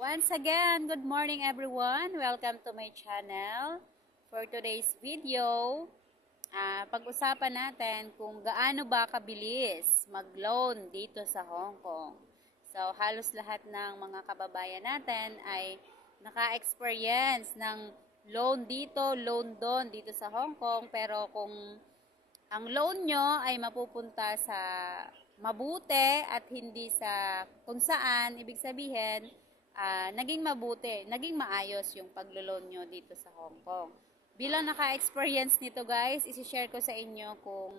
Once again, good morning everyone. Welcome to my channel. For today's video, pag-usapan natin kung gaano ba kabilis mag-loan dito sa Hong Kong. So, halos lahat ng mga kababayan natin ay naka-experience ng loan dito, loan doon dito sa Hong Kong. Pero kung ang loan nyo ay mapupunta sa mabuti at hindi sa kung saan, ibig sabihin, naging mabuti, naging maayos yung paglo-loan nyo dito sa Hong Kong. Bilang naka-experience nito guys, isi-share ko sa inyo kung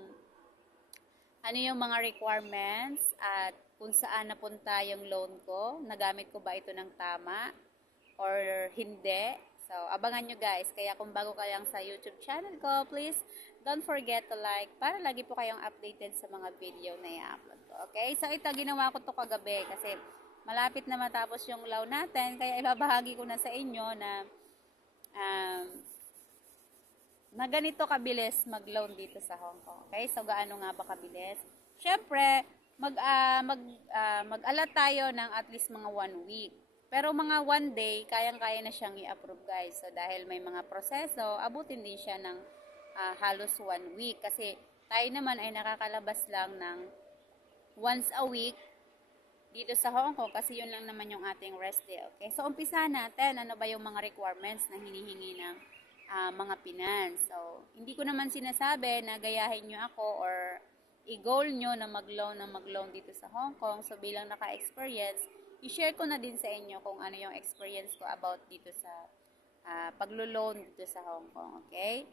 ano yung mga requirements at kung saan napunta yung loan ko, nagamit ko ba ito ng tama or hindi. So, abangan nyo guys. Kaya kung bago kayang sa YouTube channel ko, please don't forget to like para lagi po kayong updated sa mga video na i-upload ko. Okay? So, ito ginawa ko to kagabi kasi malapit na matapos yung loan natin. Kaya ibabahagi ko na sa inyo na ganito kabilis mag-loan dito sa Hong Kong. Okay? So, gaano nga ba kabilis? Siyempre, mag-alat tayo ng at least mga 1 week. Pero mga 1 day, kayang-kaya na siyang i-approve guys. So, dahil may mga proseso, abutin din siya ng halos 1 week. Kasi tayo naman ay nakakalabas lang ng once a week dito sa Hong Kong kasi yun lang naman yung ating rest day. Okay? So, umpisa natin. Ano ba yung mga requirements na hinihingi ng mga finance? So, hindi ko naman sinasabi na gayahin nyo ako or i-goal nyo na mag-loan dito sa Hong Kong. So, bilang naka-experience, i-share ko na din sa inyo kung ano yung experience ko about dito sa paglo-loan dito sa Hong Kong. Okay?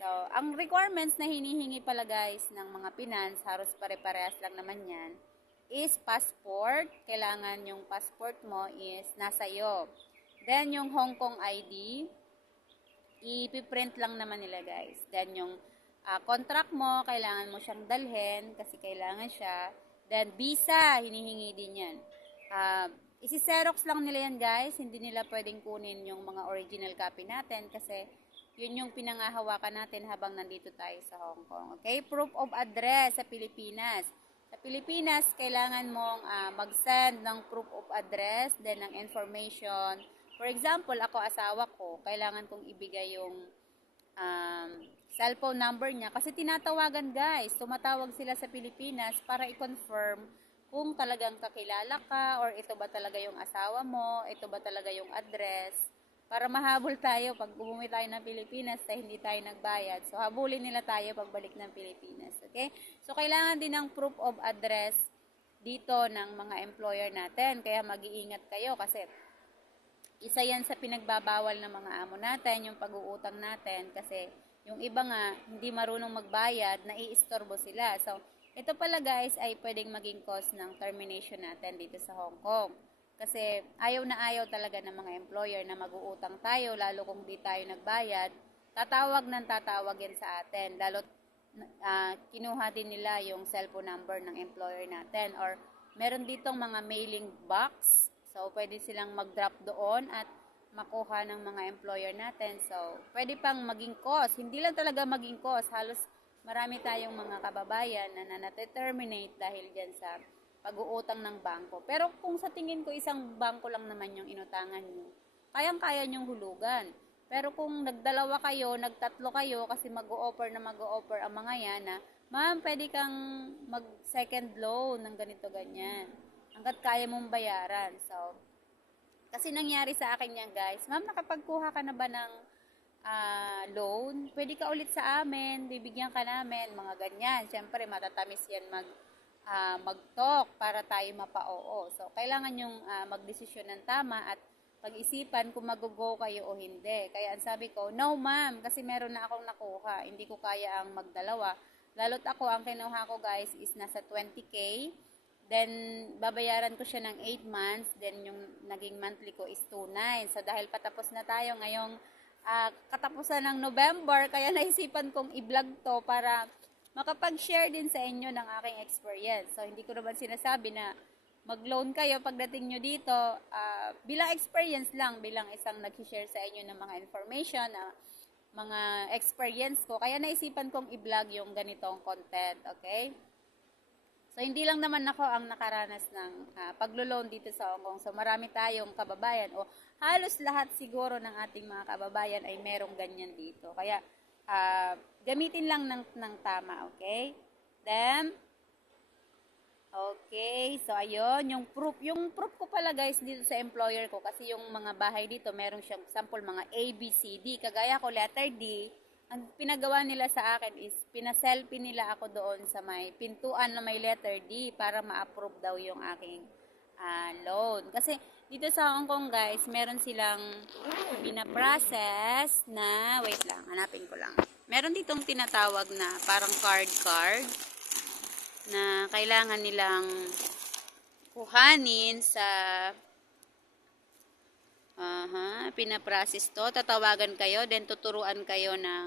So, ang requirements na hinihingi pala guys ng mga finance, halos pare-parehas lang naman yan, is passport. Kailangan yung passport mo is nasa iyo. Then, yung Hong Kong ID, ipiprint lang naman nila guys. Then, yung contract mo, kailangan mo siyang dalhin kasi kailangan siya. Then, visa, hinihingi din yan. Isi-xerox lang nila yan guys. Hindi nila pwedeng kunin yung mga original copy natin kasi yun yung pinangahawakan natin habang nandito tayo sa Hong Kong. Okay? Proof of address sa Pilipinas. Sa Pilipinas, kailangan mong mag-send ng proof of address, then ng information. For example, ako asawa ko, kailangan kong ibigay yung cellphone number niya. Kasi tinatawagan guys, tumatawag sila sa Pilipinas para i-confirm kung talagang kakilala ka or ito ba talaga yung asawa mo, ito ba talaga yung address. Para mahabol tayo pag umuwi tayo ng Pilipinas na hindi tayo nagbayad. So, habulin nila tayo pagbalik ng Pilipinas. Okay? So, kailangan din ng proof of address dito ng mga employer natin. Kaya mag-iingat kayo kasi isa yan sa pinagbabawal ng mga amo natin, yung pag-uutang natin. Kasi yung iba nga, hindi marunong magbayad, naiistorbo sila. So, ito pala guys ay pwedeng maging cause ng termination natin dito sa Hong Kong. Kasi ayaw na ayaw talaga ng mga employer na mag-uutang tayo, lalo kung di tayo nagbayad, tatawag yan sa atin. Lalo kinuha din nila yung cellphone number ng employer natin. Or meron ditong mga mailing box, so pwede silang mag-drop doon at makuha ng mga employer natin. So pwede pang maging cause, hindi lang talaga maging cause, halos marami tayong mga kababayan na nate-terminate dahil dyan sa pag-uutang ng bangko. Pero kung sa tingin ko isang bangko lang naman yung inutangan nyo, kayang-kaya nyong hulugan. Pero kung nagdalawa kayo, nagtatlo kayo, kasi mag-o-offer ang mga yan na, ma'am, pwede kang mag-second loan ng ganito-ganyan. Hanggat kaya mong bayaran. So, kasi nangyari sa akin yan guys, ma'am, nakapagkuha ka na ba ng loan? Pwede ka ulit sa amin, bibigyan ka namin, mga ganyan. Siyempre, matatamis yan mag-talk para tayo mapa-oo. So, kailangan yung magdesisyon ng tama at pag-isipan kung mag-go kayo o hindi. Kaya ang sabi ko, no ma'am, kasi meron na akong nakuha. Hindi ko kaya ang magdalawa. Lalo't ako, ang kinuha ko guys is nasa 20K. Then, babayaran ko siya ng 8 months. Then, yung naging monthly ko is 2.9. So, dahil patapos na tayo ngayong katapusan ng November, kaya naisipan kong i-vlog to para makapag-share din sa inyo ng aking experience. So, hindi ko naman sinasabi na mag-loan kayo pagdating nyo dito. Bilang experience lang, bilang isang nag-share sa inyo ng mga information, mga experience ko. Kaya naisipan kong i-vlog yung ganitong content, okay? So, hindi lang naman ako ang nakaranas ng paglo-loan dito sa Hong Kong. So, marami tayong kababayan o halos lahat siguro ng ating mga kababayan ay merong ganyan dito. Kaya, gamitin lang ng tama, okay? Then, okay, so ayun, yung proof ko pala guys dito sa employer ko kasi yung mga bahay dito, meron siyang sample mga A, B, C, D. Kagaya ko, letter D, ang pinagawa nila sa akin is, pinaselfie nila ako doon sa may pintuan na may letter D para ma-approve daw yung aking loan. Kasi dito sa Hong Kong guys, meron silang pinaprocess na, wait lang, hanapin ko lang. Meron ditong tinatawag na parang card na kailangan nilang kuhanin sa pinaprocess to. Tatawagan kayo, then tuturuan kayo ng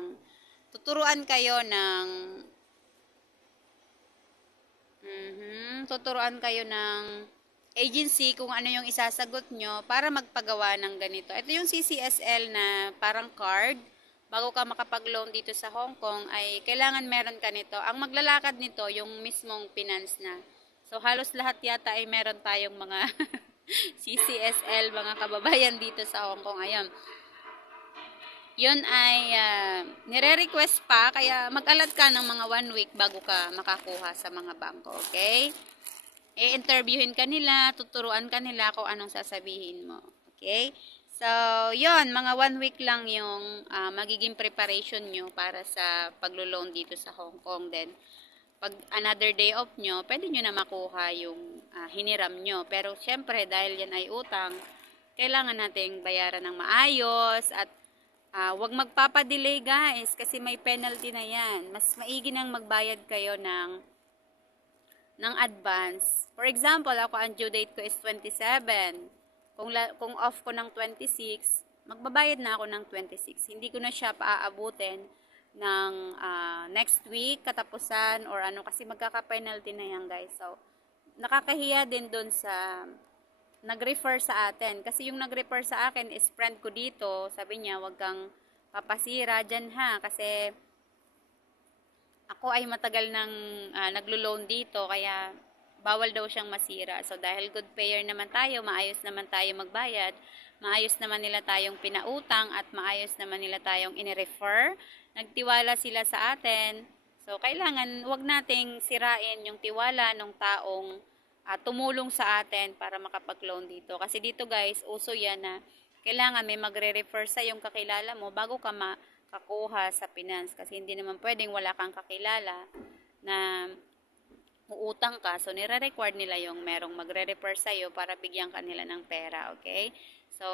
agency kung ano yung isasagot nyo para magpagawa ng ganito. Ito yung CCSL na parang card. Bago ka makapag-loan dito sa Hong Kong, ay kailangan meron ka nito. Ang maglalakad nito, yung mismong finance na. So, halos lahat yata ay meron tayong mga CCSL, mga kababayan dito sa Hong Kong. Ayun. Yun ay nire-request pa, kaya mag-alat ka ng mga 1 week bago ka makakuha sa mga bangko, okay? I-interviewin ka nila, tuturuan ka nila kung anong sasabihin mo, okay? So, yun, mga 1 week lang yung magiging preparation nyo para sa paglo-loan dito sa Hong Kong. Then, pag another day off nyo, pwede nyo na makuha yung hiniram nyo. Pero, syempre, dahil yan ay utang, kailangan nating bayaran ng maayos at wag magpapadelay guys kasi may penalty na yan. Mas maigi nang magbayad kayo ng advance. For example, ako ang due date ko is 27. Kung off ko ng 26, magbabayad na ako ng 26. Hindi ko na siya paaabutin ng next week, katapusan, or ano, kasi magkaka-penalty na yan, guys. So, nakakahiya din dun sa nag-refer sa atin. Kasi yung nag-refer sa akin is friend ko dito. Sabi niya, wag kang papasira dyan ha. Kasi ako ay matagal nang naglo-loan dito, kaya bawal daw siyang masira. So, dahil good payer naman tayo, maayos naman tayo magbayad, maayos naman nila tayong pinautang, at maayos naman nila tayong inirefer. Nagtiwala sila sa atin. So, kailangan wag nating sirain yung tiwala ng taong tumulong sa atin para makapag-loan dito. Kasi dito guys, uso yan na kailangan may magre-refer sa yung kakilala mo bago ka makakuha sa finance. Kasi hindi naman pwedeng wala kang kakilala na uutang ka, so nire-required nila yung merong magre-refer sa'yo para bigyan ka nila ng pera, okay? So,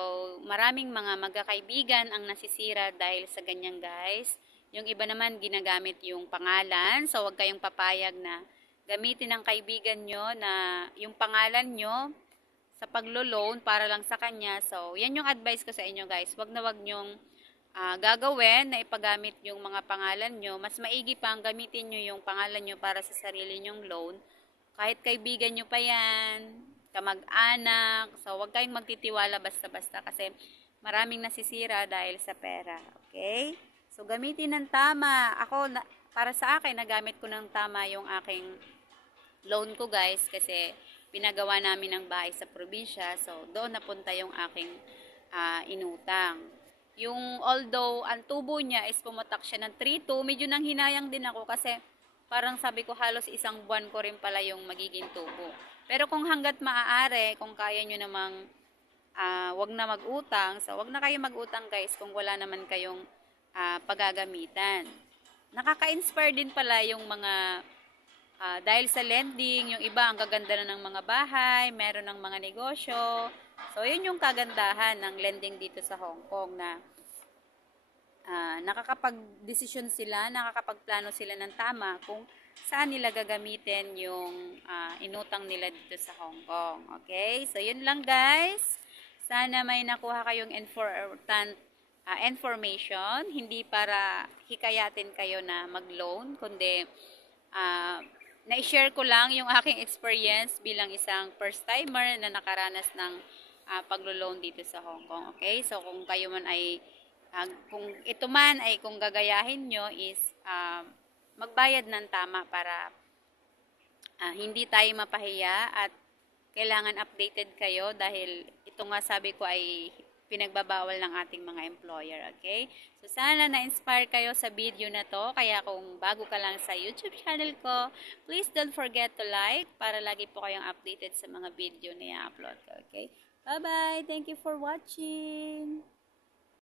maraming mga magkakaibigan ang nasisira dahil sa ganyan guys. Yung iba naman ginagamit yung pangalan, so wag kayong papayag na gamitin ng kaibigan nyo na yung pangalan nyo sa paglo-loan para lang sa kanya. So, yan yung advice ko sa inyo guys. Wag na wag nyong gagawin na ipagamit yung mga pangalan nyo. Mas maigi pang gamitin nyo yung pangalan nyo para sa sarili nyong loan. Kahit kaibigan nyo pa yan, kamag-anak. So, huwag kayong magtitiwala basta-basta kasi maraming nasisira dahil sa pera. Okay? So, gamitin ng tama. Para sa akin, nagamit ko ng tama yung aking loan ko guys kasi pinagawa namin ng bahay sa probinsya. So, doon napunta yung aking inutang. Although, ang tubo niya is pumatak siya ng 3.2, medyo nang hinayang din ako kasi parang sabi ko halos isang buwan ko rin pala yung magiging tubo. Pero kung hanggat maaari, kung kaya nyo namang wag na mag-utang, so wag na kayo mag-utang guys kung wala naman kayong paggagamitan. Nakaka-inspire din pala yung mga, dahil sa lending, yung iba ang gaganda na ng mga bahay, meron ng mga negosyo. So, yun yung kagandahan ng lending dito sa Hong Kong na nakakapag-desisyon sila, nakakapagplano sila ng tama kung saan nila gagamitin yung inutang nila dito sa Hong Kong. Okay? So, yun lang guys. Sana may nakuha kayong important information. Hindi para hikayatin kayo na mag-loan, kundi na-share ko lang yung aking experience bilang isang first-timer na nakaranas ng paglo-loan dito sa Hong Kong. Okay? So, kung kayo man ay, kung ito man ay kung gagayahin nyo is magbayad ng tama para hindi tayo mapahiya at kailangan updated kayo dahil ito nga sabi ko ay pinagbabawal ng ating mga employer, okay? So, sana na-inspire kayo sa video na to. Kaya kung bago ka lang sa YouTube channel ko, please don't forget to like para lagi po kayong updated sa mga video na i-upload ko, okay? Bye-bye! Thank you for watching!